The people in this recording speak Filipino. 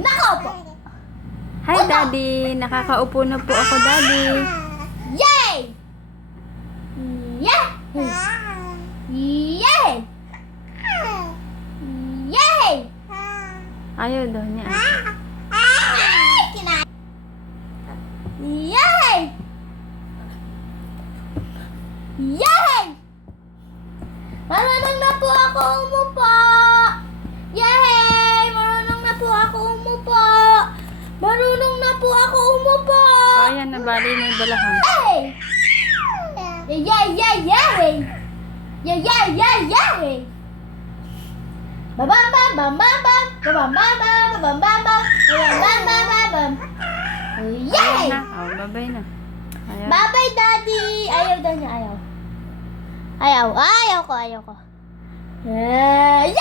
Nakaupo. Hi, Daddy. Nakakaupo na po ako, Daddy. Yay! Yeah! Yay! Yay! Ayaw daw niya. Yay! Yay! Marunong na po ako umupo. Yay! Marunong na po ako umupo. Marunong na po ako umupo. Oh, ayan, nabali na yung balakang. Yay! Yay! Yay! Yay! Yay! Yay! Yay! Yay! Babam bam bam bam bam babam bam bam babam bam bam babam bam bam bam bam. Yay! Ayaw na. Oh, babay na. Ayaw. Bye-bye, Daddy! Ayaw daw niya, ayaw. Ayaw ko. Yay!